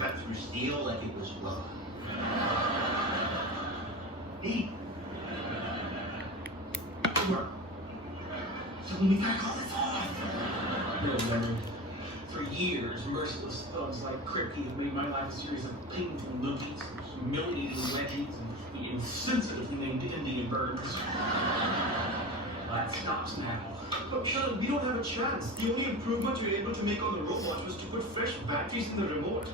cut through steel like it was rubber. Hey. Work. So when we gotta call this off. No, Leonard. For years, merciless thugs like Kripke have made my life a series of painful noogies, humiliating legends, and the insensitively named Indian burns. That stops now. But Sheldon, we don't have a chance. The only improvement you're able to make on the robot was to put fresh batteries in the remote.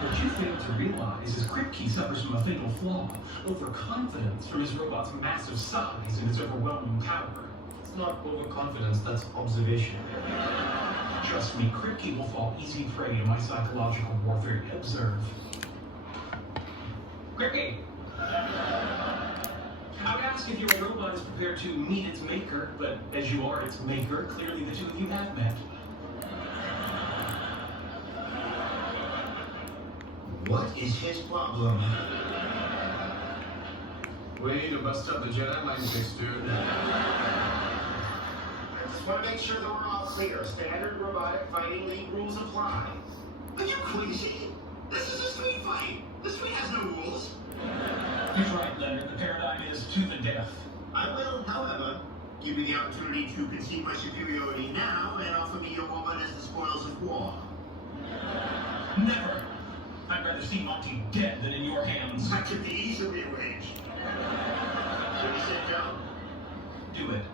What you fail to realize is Kripke suffers from a fatal flaw, overconfidence from his robot's massive size and his overwhelming power. It's not overconfidence, that's observation. Trust me, Kripke will fall easy prey to my psychological warfare. Observe. Kripke! I would ask if your robot is prepared to meet its maker, but as you are its maker, clearly the two of you have met. What is his problem? We need to bust up the Jedi mind tricks, dude. I just want to make sure that we're all clear. Standard robotic fighting league rules apply. Are you crazy? This is a street fight. The street has no rules. He's right, Leonard. The paradigm is to the death. I will, however, give you the opportunity to concede my superiority now and offer me your robot as the spoils of war. Never! I'd rather see Monty dead than in your hands. I could be easily arranged. So you said no? Do it.